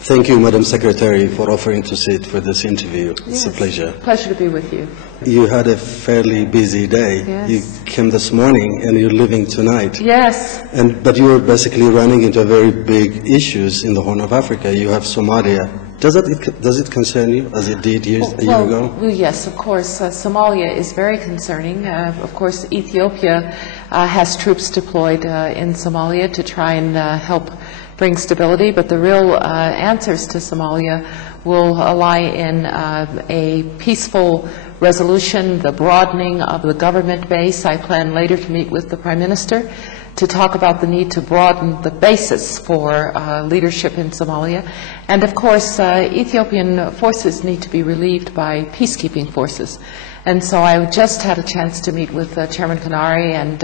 Thank you, Madam Secretary, for offering to sit for this interview. It's a pleasure. Pleasure to be with you. You had a fairly busy day. Yes. You came this morning and you're leaving tonight. Yes. But you were basically running into very big issues in the Horn of Africa. You have Somalia. Does it concern you, as it did a year ago? Well, yes, of course. Somalia is very concerning. Of course, Ethiopia has troops deployed in Somalia to try and help bring stability, but the real answers to Somalia will lie in a peaceful resolution, the broadening of the government base. I plan later to meet with the Prime Minister to talk about the need to broaden the basis for leadership in Somalia. And of course, Ethiopian forces need to be relieved by peacekeeping forces. And so I just had a chance to meet with Chairman Kanari and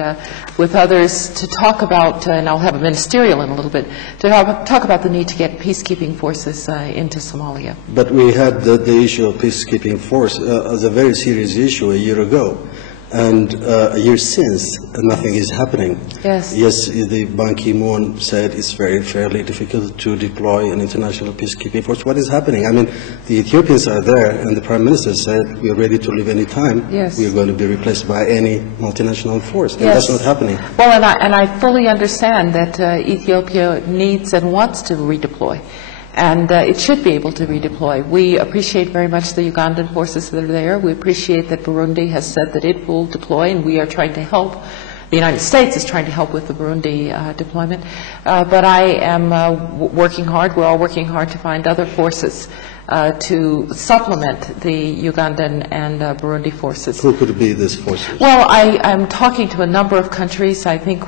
with others to talk about, and I'll have a ministerial in a little bit, to talk about the need to get peacekeeping forces into Somalia. But we had the issue of peacekeeping force as a very serious issue a year ago. And a year since, nothing is happening. Yes. Yes, the Ban Ki-moon said it's fairly difficult to deploy an international peacekeeping force. What is happening? I mean, the Ethiopians are there, and the Prime Minister said we are ready to leave any time. Yes. We are going to be replaced by any multinational force, and yes. that's not happening. Well, and I fully understand that Ethiopia needs and wants to redeploy. And it should be able to redeploy. We appreciate very much the Ugandan forces that are there. We appreciate that Burundi has said that it will deploy, and we are trying to help. The United States is trying to help with the Burundi deployment. But I am working hard, we're all working hard to find other forces to supplement the Ugandan and Burundi forces. Who could be these forces? Well, I'm talking to a number of countries. I think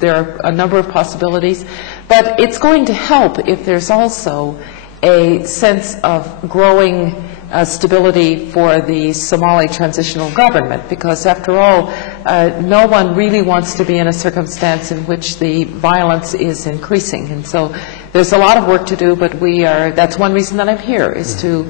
there are a number of possibilities. But it's going to help if there's also a sense of growing stability for the Somali transitional government, because after all, no one really wants to be in a circumstance in which the violence is increasing. And so there's a lot of work to do, but that's one reason that I'm here, is to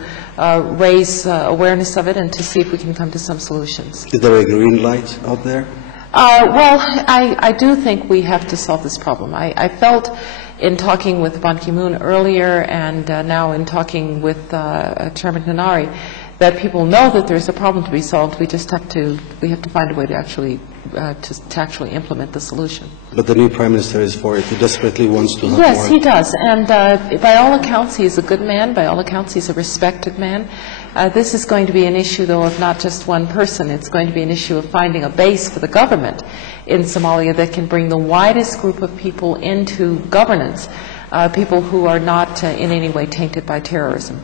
raise awareness of it and to see if we can come to some solutions. Is there a green light out there? Well, I do think we have to solve this problem. I felt in talking with Ban Ki-moon earlier and now in talking with Chairman Kanari that people know that there's a problem to be solved. We just have to find a way to actually implement the solution. But the new Prime Minister is for it. He desperately wants to have Yes, more. he does. And by all accounts, he's a good man. By all accounts, he's a respected man. This is going to be an issue, though, of not just one person. It's going to be an issue of finding a base for the government in Somalia that can bring the widest group of people into governance, people who are not in any way tainted by terrorism.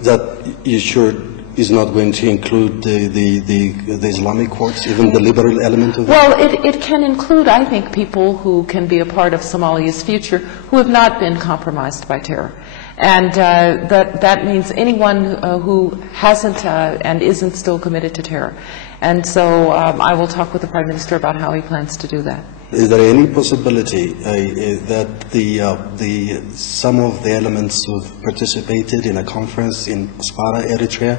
That you sure is not going to include the Islamic courts, even the liberal element of it? Well, it can include, I think, people who can be a part of Somalia's future who have not been compromised by terror. And that means anyone who hasn't and isn't still committed to terror. And so I will talk with the Prime Minister about how he plans to do that. Is there any possibility that some of the elements who participated in a conference in Asmara, Eritrea,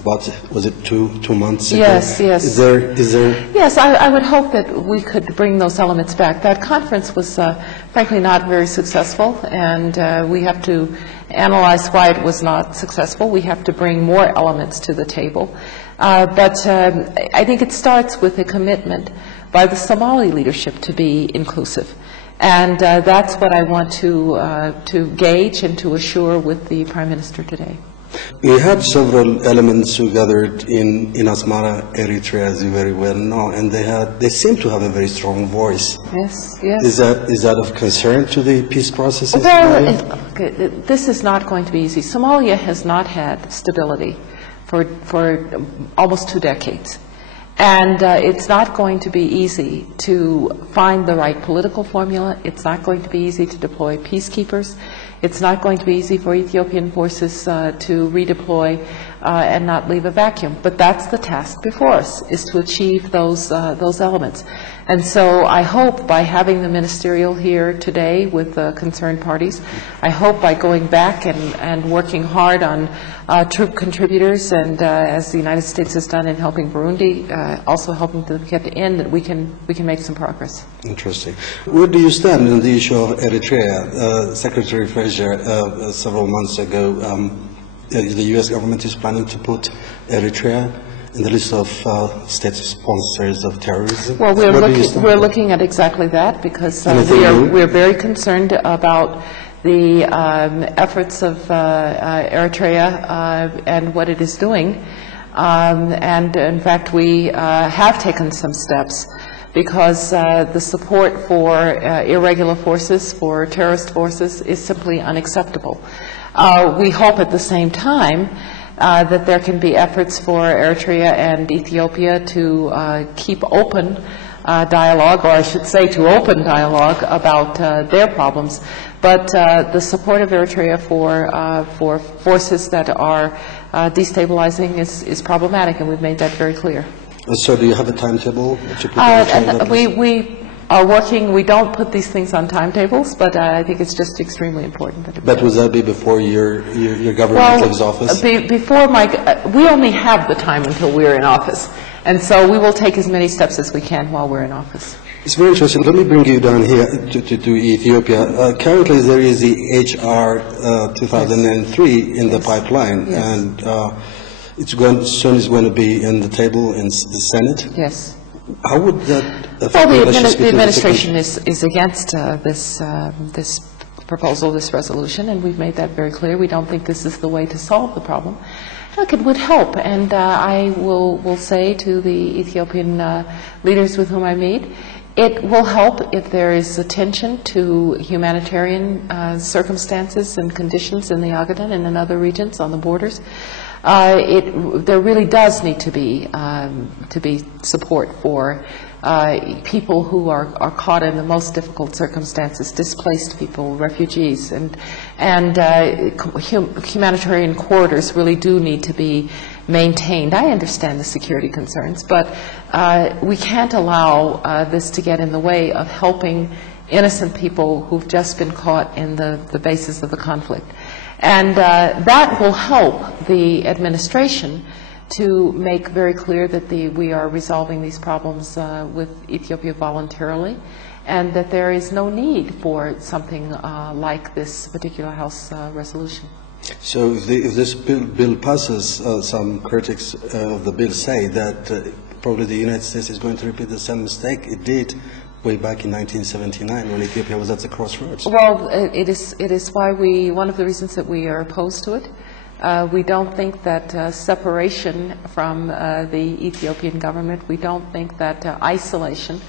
about, was it two months ago? Yes, yes. Is there? Yes, I would hope that we could bring those elements back. That conference was, frankly, not very successful, and we have to analyze why it was not successful. We have to bring more elements to the table. But I think it starts with a commitment by the Somali leadership to be inclusive. And that's what I want to gauge and to assure with the Prime Minister today. We had several elements who gathered in Asmara, Eritrea, as you very well know, and they seem to have a very strong voice. Yes, yes. Is that of concern to the peace process? Well, this is not going to be easy. Somalia has not had stability for almost 2 decades. And it's not going to be easy to find the right political formula. It's not going to be easy to deploy peacekeepers. It's not going to be easy for Ethiopian forces to redeploy and not leave a vacuum. But that's the task before us, is to achieve those elements. And so I hope by having the ministerial here today with the concerned parties, I hope by going back and working hard on troop contributors, and as the United States has done in helping Burundi, also helping them get in, that we can make some progress. Interesting. Where do you stand on the issue of Eritrea? Secretary Fraser, several months ago, the U.S. government is planning to put Eritrea in the list of state sponsors of terrorism. Well, we're looking at exactly that, because we're very concerned about the efforts of Eritrea and what it is doing. And in fact, we have taken some steps, because the support for irregular forces, for terrorist forces, is simply unacceptable. We hope at the same time that there can be efforts for Eritrea and Ethiopia to keep open dialogue, or I should say to open dialogue about their problems. But the support of Eritrea for forces that are destabilizing is problematic, and we've made that very clear. So do you have a timetable? We are working. We don't put these things on timetables, but I think it's just extremely important. But would that be before your government takes office? Before we only have the time until we're in office, and so we will take as many steps as we can while we're in office. It's very interesting. Let me bring you down here to Ethiopia. Currently, there is the HR 2003 in the pipeline, and soon is going to be in the table in the Senate. Yes. How would that affect the administration is against this proposal, this resolution, and we've made that very clear. We don't think this is the way to solve the problem. Look, it would help, and I will say to the Ethiopian leaders with whom I meet, it will help if there is attention to humanitarian circumstances and conditions in the Ogaden and in other regions on the borders. There really does need to be support for people who are caught in the most difficult circumstances, displaced people, refugees, and humanitarian corridors really do need to be maintained. I understand the security concerns, but we can't allow this to get in the way of helping innocent people who've just been caught in the basis of the conflict. And that will help the administration to make very clear that we are resolving these problems with Ethiopia voluntarily, and that there is no need for something like this particular House resolution. So if this bill passes, some critics of the bill say that probably the United States is going to repeat the same mistake it did way back in 1979 when Ethiopia was at the crossroads. Well, it is why one of the reasons that we are opposed to it. We don't think that separation from the Ethiopian government, we don't think that isolation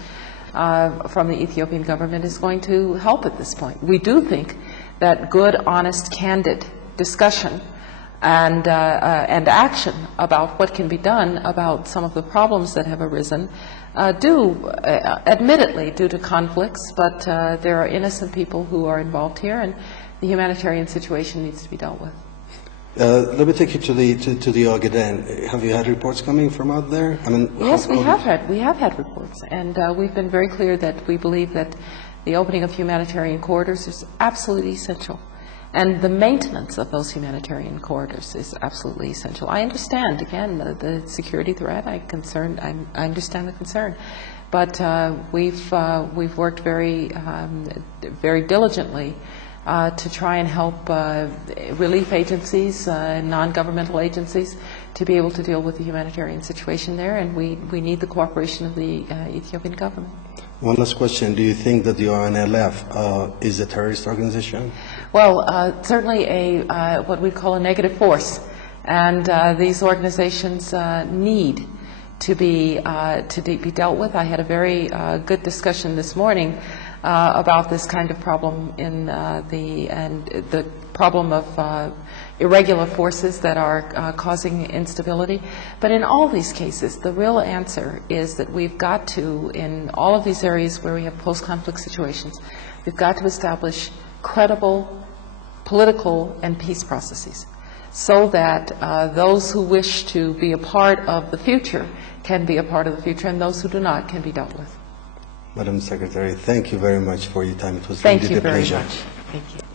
from the Ethiopian government is going to help at this point. We do think that good, honest, candid discussion and action about what can be done about some of the problems that have arisen admittedly due to conflicts, but there are innocent people who are involved here, and the humanitarian situation needs to be dealt with. Let me take you to the Ogaden. Have you had reports coming from out there? I mean, yes, we have had reports, and we've been very clear that we believe that the opening of humanitarian corridors is absolutely essential, and the maintenance of those humanitarian corridors is absolutely essential. I understand, again, the security threat. I understand the concern, but we've worked very diligently to try and help relief agencies, non-governmental agencies, to be able to deal with the humanitarian situation there, and we need the cooperation of the Ethiopian government. One last question. Do you think that the ONLF is a terrorist organization? Well, certainly what we call a negative force, and these organizations need to be dealt with. I had a very good discussion this morning about this kind of problem in the problem of irregular forces that are causing instability. But in all these cases, the real answer is that we've got to, in all of these areas where we have post-conflict situations, we've got to establish credible political and peace processes. so that those who wish to be a part of the future can be a part of the future, and those who do not can be dealt with. Madam Secretary, thank you very much for your time. It was Thank really you a very pleasure. much. Thank you.